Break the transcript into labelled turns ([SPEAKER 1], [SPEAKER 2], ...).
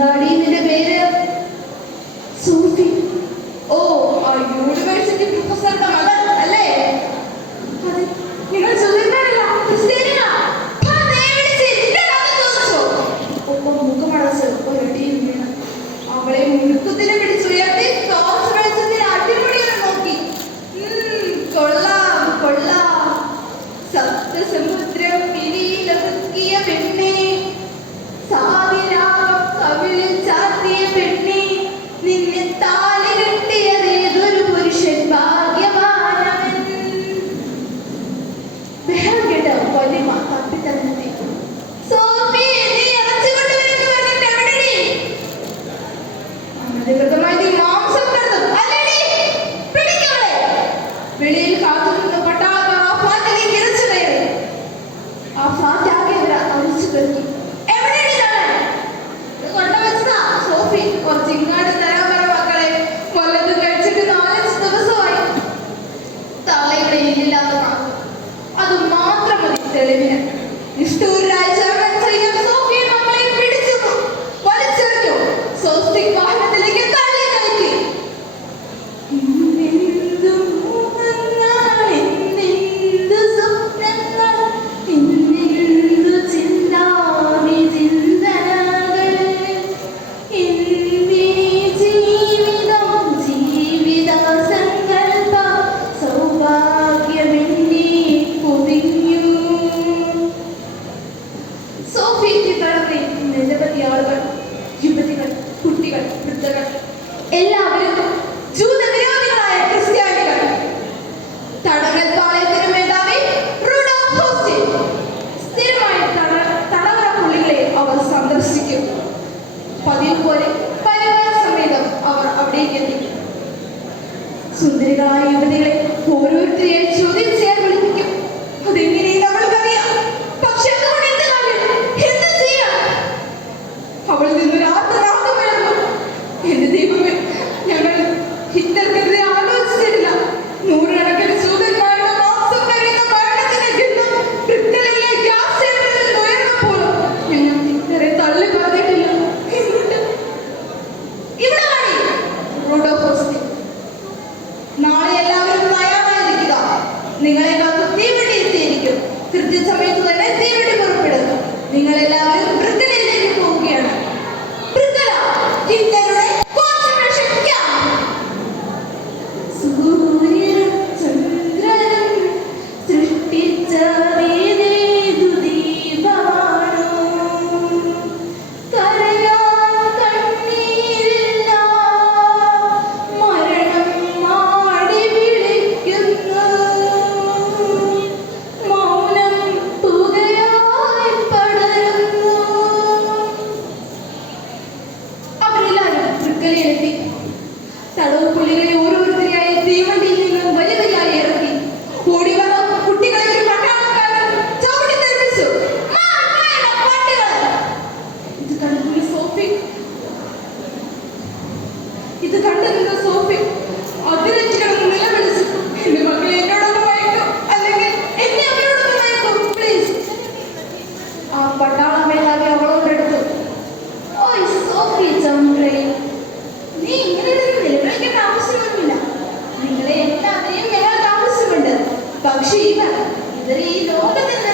[SPEAKER 1] എന്താടി നിന്റെ പേര് അവരിലേക്ക് എത്തിക്കും സുന്ദരികളായ യുവതികളെ ഓരോരുത്തരെയും ചോദ്യം ചെയ്യാൻ വിളിപ്പിക്കും. അതെങ്ങനെ അവൾക്കറിയാം പക്ഷെ എന്ത് ചെയ്യാം? അവൾ നിന്നൊരാത്മനാഥം എന്റെ ദൈവം product പക്ഷേ ഇവർ ഇവർ ഈ ലോകത്തിൽ